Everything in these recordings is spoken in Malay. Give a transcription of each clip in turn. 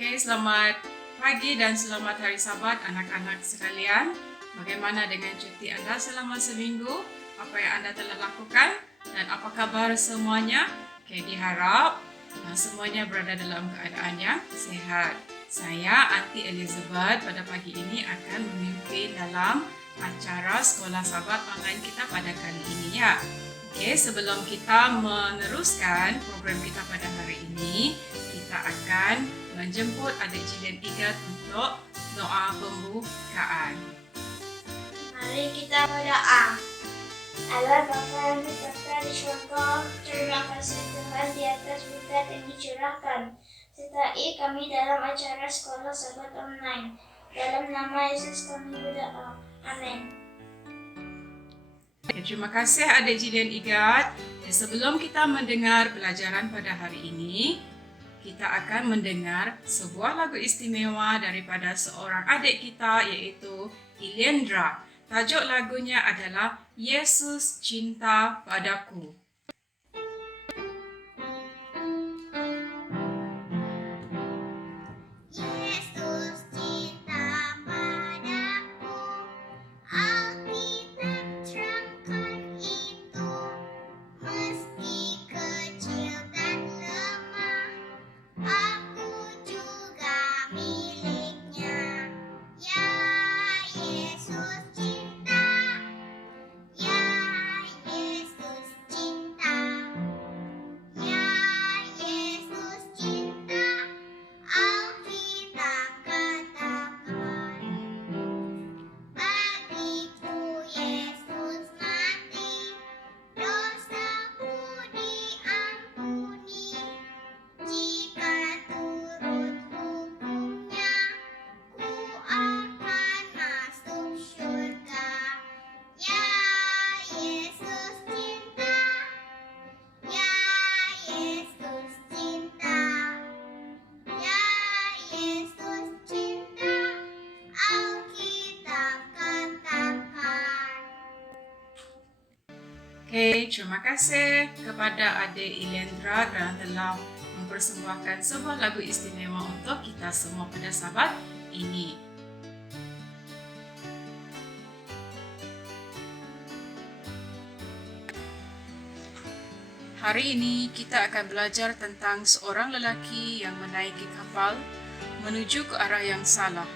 Oke, selamat pagi dan selamat hari Sabat anak-anak sekalian. Bagaimana dengan cuti Anda selama seminggu? Apa yang Anda telah lakukan? Dan apa kabar semuanya? Oke, diharap semuanya berada dalam keadaan yang sehat. Saya, Aunty Elizabeth, pada pagi ini akan memimpin dalam acara Sekolah Sabat online kita pada kali ini ya. Oke, sebelum kita meneruskan program kita pada hari ini, kita akan menjemput adik Jillian Igat untuk doa pembukaan. Mari kita berdoa. Allah Bapa yang bertata di surga, terima kasih Tuhan di atas berkat yang dicurahkan. Sertai kami dalam acara Sekolah Sabat online. Dalam nama Yesus kami berdoa. Amin. Terima kasih adik Jillian Igat. Sebelum kita mendengar pelajaran pada hari ini, kita akan mendengar sebuah lagu istimewa daripada seorang adik kita, yaitu Ilendra. Tajuk lagunya adalah Yesus Cinta Padaku. Oke, terima kasih kepada adik Ilendra kerana telah mempersembahkan sebuah lagu istimewa untuk kita semua pada Sabat ini. Hari ini kita akan belajar tentang seorang lelaki yang menaiki kapal menuju ke arah yang salah.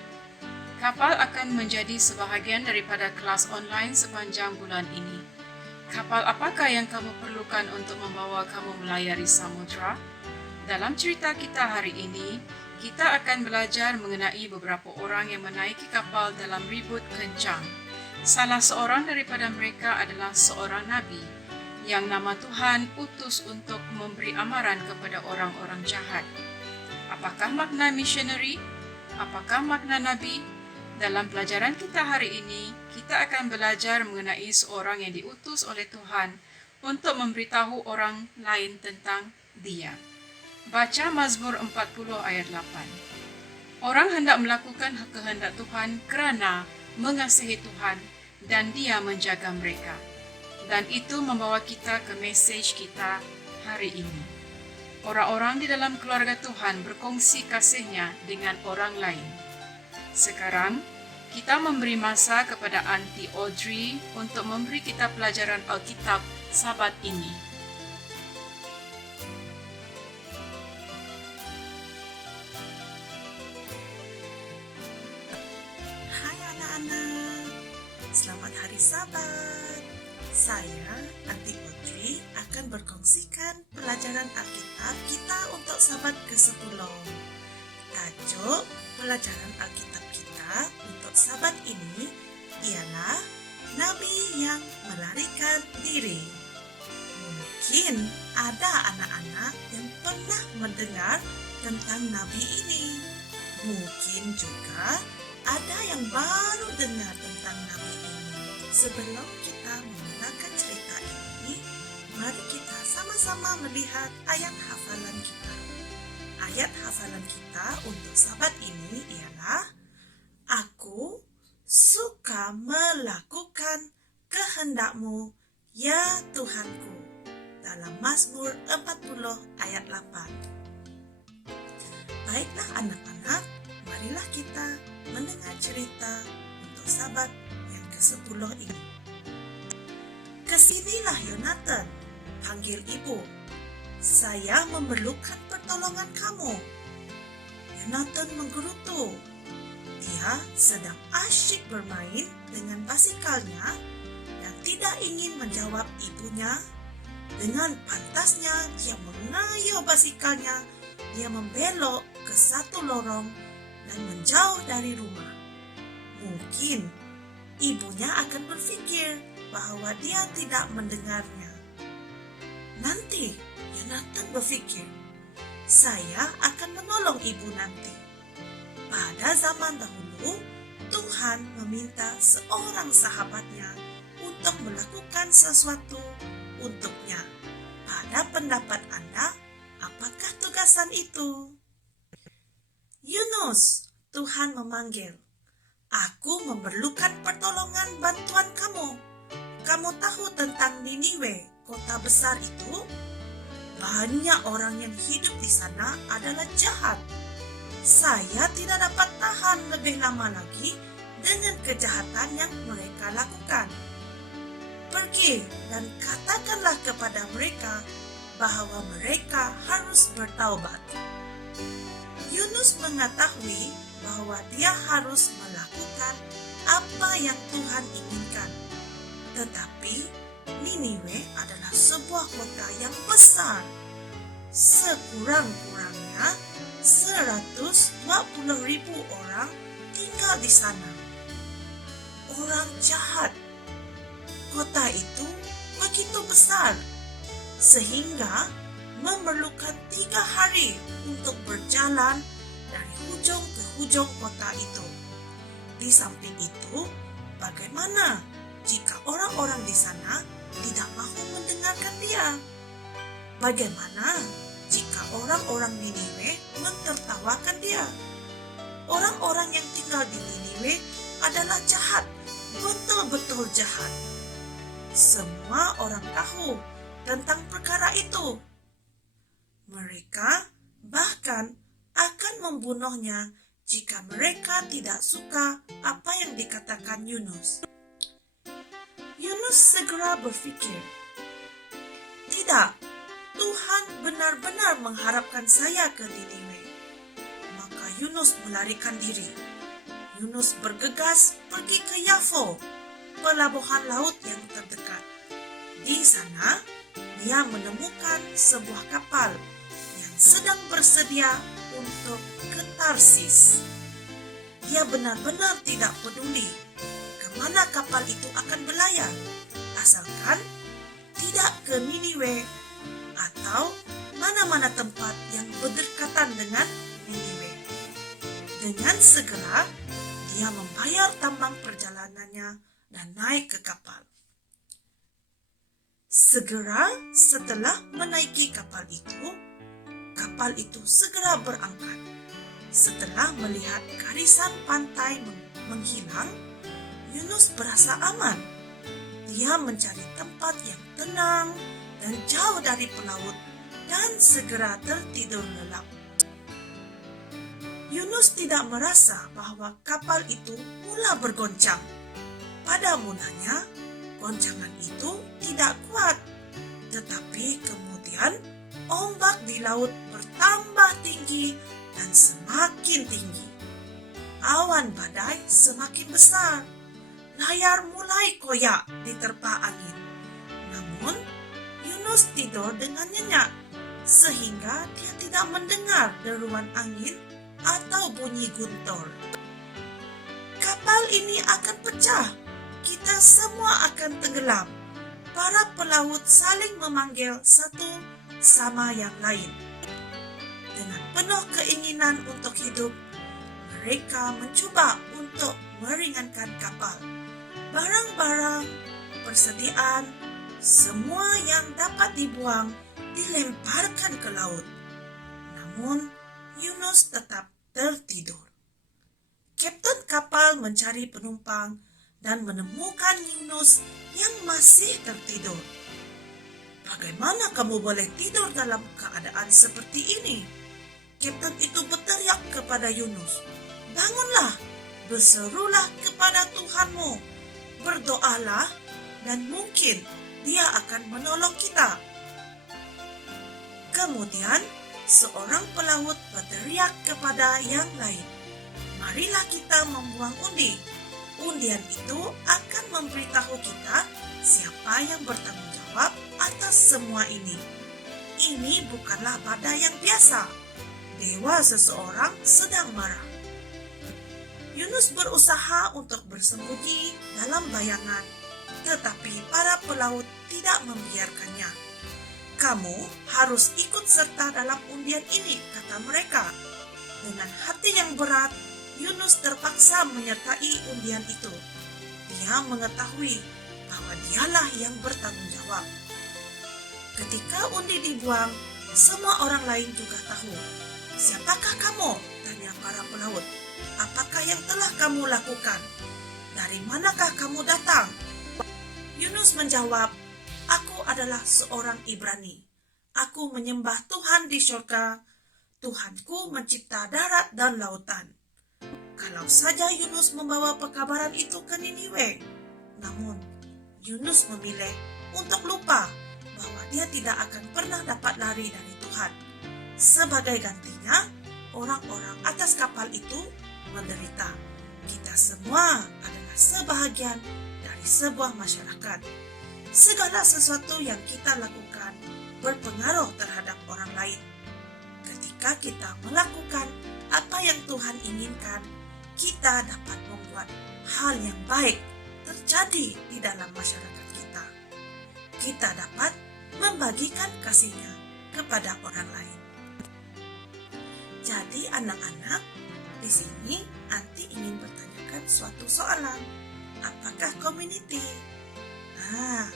Kapal akan menjadi sebahagian daripada kelas online sepanjang bulan ini. Kapal apakah yang kamu perlukan untuk membawa kamu melayari samudra? Dalam cerita kita hari ini, kita akan belajar mengenai beberapa orang yang menaiki kapal dalam ribut kencang. Salah seorang daripada mereka adalah seorang nabi yang nama Tuhan utus untuk memberi amaran kepada orang-orang jahat. Apakah makna misionari? Apakah makna nabi? Dalam pelajaran kita hari ini, kita akan belajar mengenai seorang yang diutus oleh Tuhan untuk memberitahu orang lain tentang Dia. Baca Mazmur 40 ayat 8. Orang hendak melakukan kehendak Tuhan kerana mengasihi Tuhan dan Dia menjaga mereka. Dan itu membawa kita ke mesej kita hari ini. Orang-orang di dalam keluarga Tuhan berkongsi kasihnya dengan orang lain. Sekarang, kita memberi masa kepada Aunty Audrey untuk memberi kita pelajaran Alkitab Sabat ini. Hai anak-anak, selamat hari Sabat. Saya, Aunty Audrey, akan berkongsikan pelajaran Alkitab kita untuk Sabat ke-10. Tajuk pelajaran Alkitab kita untuk Sabat ini ialah Nabi yang melarikan diri. Mungkin ada anak-anak yang pernah mendengar tentang Nabi ini. Mungkin juga ada yang baru dengar tentang Nabi ini. Sebelum kita mengenalkan cerita ini, mari kita sama-sama melihat ayat hafalan kita. Ayat hafalan kita untuk Sabat ini ialah Aku suka melakukan kehendak-Mu, ya Tuhanku. Dalam Mazmur 40 ayat 8. Baiklah anak-anak, marilah kita mendengar cerita untuk sahabat yang ke-10 ini. Kesinilah Yonatan, panggil ibu. Saya memerlukan pertolongan kamu. Yonatan menggerutu. Dia sedang asyik bermain dengan basikalnya dan tidak ingin menjawab ibunya. Dengan pantasnya dia mengayuh basikalnya. Dia membelok ke satu lorong dan menjauh dari rumah. Mungkin ibunya akan berpikir bahwa dia tidak mendengarnya. Nanti Yonatan berpikir, saya akan menolong ibu nanti. Pada zaman dahulu, Tuhan meminta seorang sahabatnya untuk melakukan sesuatu untuknya. Pada pendapat Anda, apakah tugasan itu? Yunus, Tuhan memanggil. Aku memerlukan pertolongan bantuan kamu. Kamu tahu tentang Niniwe, kota besar itu? Banyak orang yang hidup di sana adalah jahat. Saya tidak dapat tahan lebih lama lagi dengan kejahatan yang mereka lakukan. Pergi dan katakanlah kepada mereka bahwa mereka harus bertaubat. Yunus mengetahui bahwa dia harus melakukan apa yang Tuhan inginkan. Tetapi Niniwe adalah sebuah kota yang besar. Sekurang-kurangnya 120.000 orang tinggal di sana. Orang jahat. Kota itu begitu besar sehingga memerlukan 3 hari untuk berjalan dari ujung ke ujung kota itu. Di samping itu, bagaimana jika orang-orang di sana tidak mau mendengarkan dia? Bagaimana jika orang-orang Niniwe mentertawakan dia? Orang-orang yang tinggal di Niniwe adalah jahat, betul-betul jahat. Semua orang tahu tentang perkara itu. Mereka bahkan akan membunuhnya jika mereka tidak suka apa yang dikatakan Yunus. Yunus segera berpikir, tidak, Tuhan benar-benar mengharapkan saya ke Niniwe. Maka Yunus melarikan diri. Yunus bergegas pergi ke Yafo, pelabuhan laut yang terdekat. Di sana, dia menemukan sebuah kapal yang sedang bersedia untuk ke Tarsis. Dia benar-benar tidak peduli kemana kapal itu akan berlayar, asalkan tidak ke Niniwe atau mana-mana tempat yang berdekatan dengan Niniwe. Dengan segera, dia membayar tambang perjalanannya dan naik ke kapal. Segera setelah menaiki kapal itu segera berangkat. Setelah melihat garisan pantai menghilang, Yunus berasa aman. Dia mencari tempat yang tenang dan jauh dari pelaut dan segera tertidur lelap. Yunus tidak merasa bahwa kapal itu mula bergoncang. Pada mulanya, goncangan itu tidak kuat, tetapi kemudian ombak di laut bertambah tinggi dan semakin tinggi. Awan badai semakin besar. Layar mulai koyak diterpa angin. Namun, Yunus tidur dengan nyenyak, sehingga dia tidak mendengar deruan angin atau bunyi guntur. Kapal ini akan pecah. Kita semua akan tenggelam. Para pelaut saling memanggil satu sama yang lain. Dengan penuh keinginan untuk hidup, mereka mencoba untuk meringankan kapal. Barang-barang, persediaan, semua yang dapat dibuang dilemparkan ke laut. Namun, Yunus tetap tertidur. Kapten kapal mencari penumpang dan menemukan Yunus yang masih tertidur. Bagaimana kamu boleh tidur dalam keadaan seperti ini? Kapten itu berteriak kepada Yunus, "Bangunlah, berserulah kepada Tuhanmu, berdoalah, dan mungkin Dia akan menolong kita." Kemudian, seorang pelaut berteriak kepada yang lain, "Marilah kita membuang undi. Undian itu akan memberitahu kita siapa yang bertanggung jawab atas semua ini. Ini bukanlah badai yang biasa. Dewa seseorang sedang marah." Yunus berusaha untuk bersembunyi dalam bayangan, tetapi para pelaut tidak membiarkannya. "Kamu harus ikut serta dalam undian ini," kata mereka. Dengan hati yang berat, Yunus terpaksa menyertai undian itu. Dia mengetahui bahwa dialah yang bertanggung jawab. Ketika undi dibuang, semua orang lain juga tahu. "Siapakah kamu?" tanya para pelaut. "Apakah yang telah kamu lakukan? Dari manakah kamu datang?" Yunus menjawab, "Aku adalah seorang Ibrani. Aku menyembah Tuhan di surga. Tuhanku mencipta darat dan lautan." Kalau saja Yunus membawa perkabaran itu ke Niniwe. Namun, Yunus memilih untuk lupa bahwa dia tidak akan pernah dapat lari dari Tuhan. Sebagai gantinya, orang-orang atas kapal itu menderita. Kita semua adalah sebahagian dari sebuah masyarakat. Segala sesuatu yang kita lakukan berpengaruh terhadap orang lain. Ketika kita melakukan apa yang Tuhan inginkan, kita dapat membuat hal yang baik terjadi di dalam masyarakat kita. Kita dapat membagikan kasih-Nya kepada orang lain. Jadi anak-anak, di sini Anti ingin bertanyakan suatu soalan. Apakah community? Nah,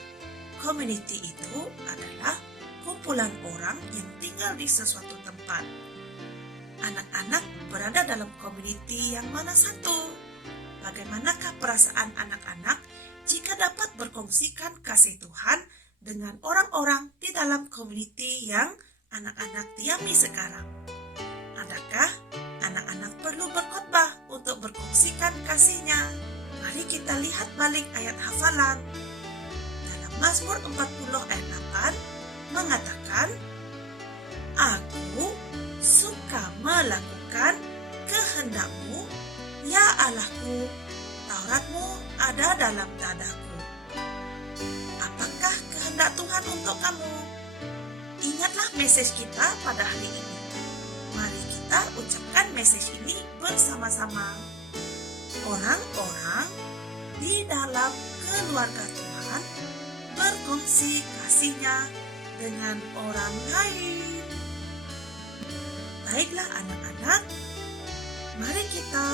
community itu adalah kumpulan orang yang tinggal di sesuatu tempat. Anak-anak berada dalam community yang mana satu? Bagaimanakah perasaan anak-anak jika dapat berkongsikan kasih Tuhan dengan orang-orang di dalam community yang anak-anak diami sekarang? Adakah anak-anak perlu berkhotbah untuk berkongsikan kasih-Nya? Mari kita lihat balik ayat hafalan. Dalam Mazmur 40 ayat 8 mengatakan, "Aku suka melakukan kehendak-Mu, ya Allahku, Taurat-Mu ada dalam dadaku." Apakah kehendak Tuhan untuk kamu? Ingatlah mesej kita pada hari ini. Mari kita ucapkan mesej ini bersama-sama. Orang-orang di dalam keluarga Tuhan berkongsi kasih-Nya dengan orang lain. Baiklah anak-anak, mari kita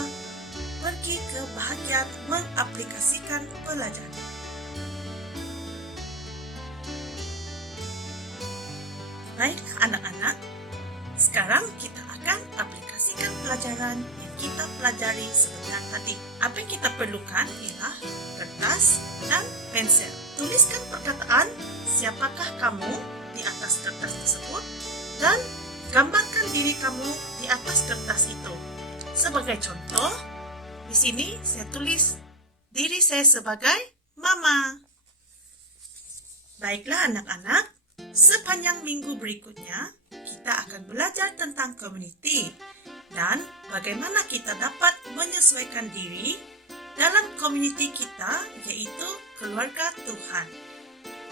pergi ke bahagian mengaplikasikan pelajaran. Baiklah anak-anak, sekarang kita akan aplikasikan pelajaran yang kita pelajari sebentar tadi. Apa yang kita perlukan ialah kertas dan pensil. Tuliskan perkataan siapakah kamu di atas kertas tersebut dan gambarkan diri kamu di atas kertas itu. Sebagai contoh, di sini saya tulis diri saya sebagai mama. Baiklah anak-anak, sepanjang minggu berikutnya kita akan belajar tentang community dan bagaimana kita dapat menyesuaikan diri dalam community kita, yaitu keluarga Tuhan.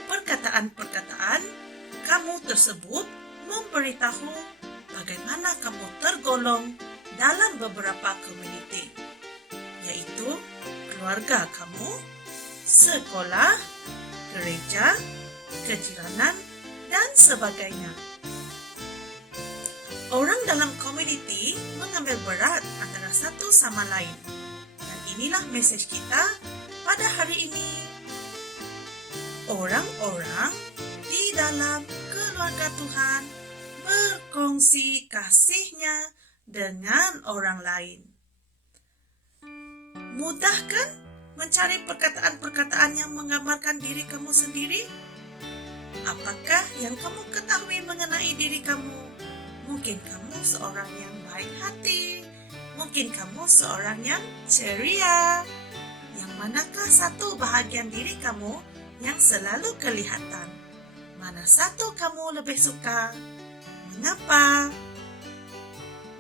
Perkataan-perkataan kamu tersebut memberitahu bagaimana kamu tergolong dalam beberapa community, yaitu keluarga kamu, sekolah, gereja, kejiranan, dan sebagainya. Orang dalam community mengambil berat antara satu sama lain. Dan inilah mesej kita pada hari ini. Orang-orang di dalam keluarga Tuhan berkongsi kasih-Nya dengan orang lain. Mudah kan mencari perkataan-perkataan yang menggambarkan diri kamu sendiri? Apakah yang kamu ketahui mengenai diri kamu Mungkin kamu seorang yang baik hati. Mungkin kamu seorang yang ceria. Yang manakah satu bahagian diri kamu yang selalu kelihatan? Mana satu kamu lebih suka? Mengapa?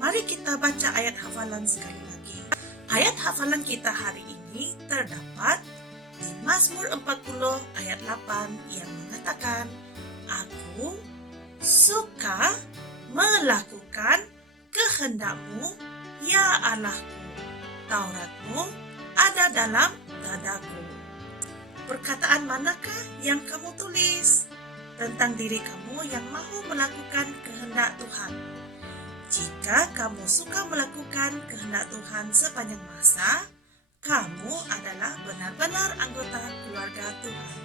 Mari kita baca ayat hafalan sekali lagi. Ayat hafalan kita hari ini terdapat di Mazmur 40 ayat 8 yang mengatakan, Aku suka melakukan kehendak-Mu, ya Allahku. Taurat-Mu ada dalam dadaku. Perkataan manakah yang kamu tulis tentang diri kamu yang mahu melakukan kehendak Tuhan? Jika kamu suka melakukan kehendak Tuhan sepanjang masa, kamu adalah benar-benar anggota keluarga Tuhan.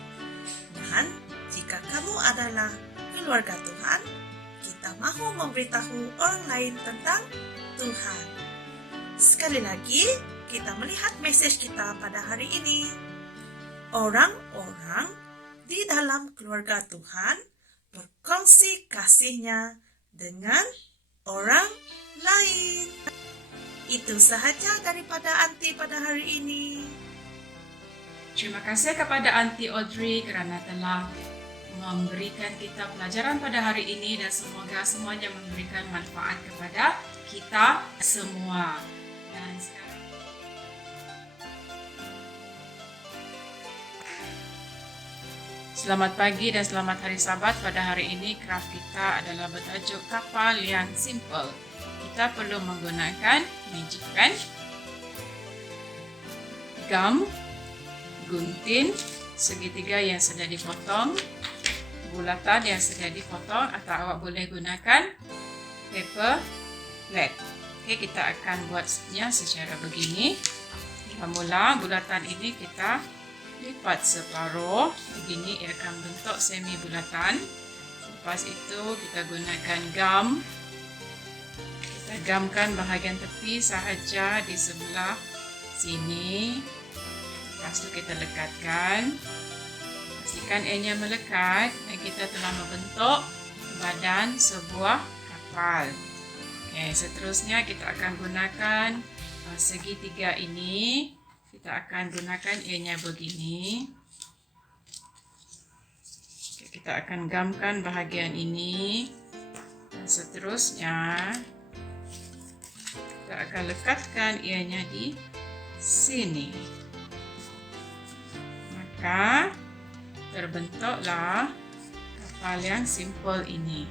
Dan jika kamu adalah keluarga Tuhan, kita mahu memberitahu orang lain tentang Tuhan. Sekali lagi, kita melihat mesej kita pada hari ini. Orang-orang di dalam keluarga Tuhan berkongsi kasihnya dengan orang lain. Itu sahaja daripada Aunty pada hari ini. Terima kasih kepada Aunty Audrey kerana telah memberikan kita pelajaran pada hari ini dan semoga semuanya memberikan manfaat kepada kita semua. Dan sekarang selamat pagi dan selamat hari Sabat. Pada hari ini craft kita adalah bertajuk kapal yang simple. Kita perlu menggunakan magic pen, gum, gunting segitiga yang sudah dipotong, bulatan yang sudah dipotong, atau awak boleh gunakan paper plate. Okey, kita akan buatnya secara begini. Mula bulatan ini kita lipat separuh begini, ia akan bentuk semi bulatan. Lepas itu kita gunakan gum. Kita gumkan bahagian tepi sahaja di sebelah sini. Lepas itu kita lekatkan. Pastikan ianya melekat dan kita telah membentuk badan sebuah kapal. Okay, seterusnya kita akan gunakan segitiga ini. Kita akan gunakan ianya begini. Okay, kita akan gumkan bahagian ini. Dan seterusnya kita akan lekatkan ianya di sini. Maka terbentuklah kapal yang simple ini.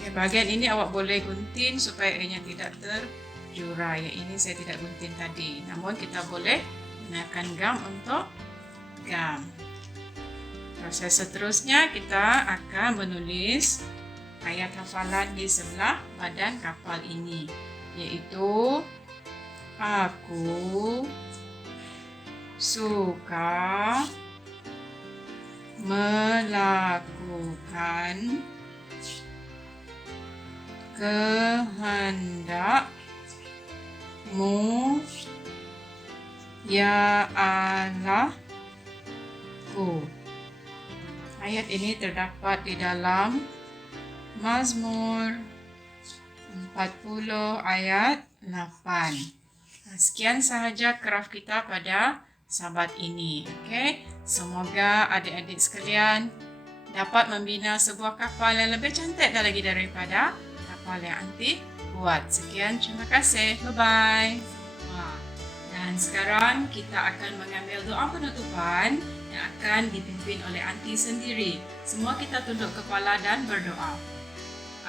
Okay, bahagian ini awak boleh gunting supaya ianya tidak terjurai. Yang ini saya tidak gunting tadi. Namun kita boleh gunakan gum untuk gum. Proses seterusnya kita akan menulis ayat hafalan di sebelah badan kapal ini, iaitu aku suka melakukan kehendak-Mu, ya Allahku. Ayat ini terdapat di dalam Mazmur 40 ayat 8. Sekian sahaja craft kita pada Sabat ini. Okay? Semoga adik-adik sekalian dapat membina sebuah kapal yang lebih cantik lagi daripada kapal yang Aunty buat. Sekian, terima kasih. Bye-bye. Dan sekarang kita akan mengambil doa penutupan yang akan dipimpin oleh Aunty sendiri. Semua kita tunduk kepala dan berdoa.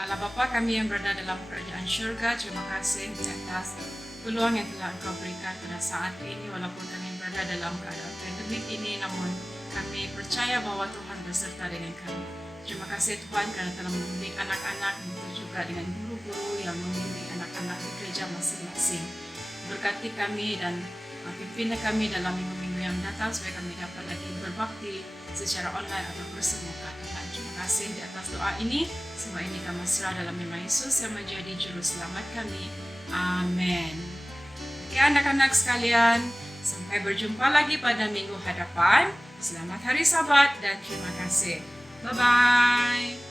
Allah Bapa kami yang berada dalam kerajaan syurga, terima kasih di atas peluang yang telah Engkau berikan pada saat ini. Walaupun kami berada dalam keadaan pandemik ini, namun kami percaya bahwa Tuhan beserta dengan kami. Terima kasih Tuhan kerana telah membimbing anak-anak, begitu juga dengan guru-guru yang membimbing anak-anak di gereja masing-masing. Berkati kami dan pimpinlah kami dalam minggu-minggu yang datang supaya kami dapat lagi berbakti secara online atau bersemuka Tuhan. Terima kasih di atas doa ini. Semua ini kami serah dalam nama Yesus yang menjadi juru selamat kami. Amin. Oke anak-anak sekalian, sampai berjumpa lagi pada minggu hadapan. Selamat hari Sabat dan terima kasih. Bye-bye.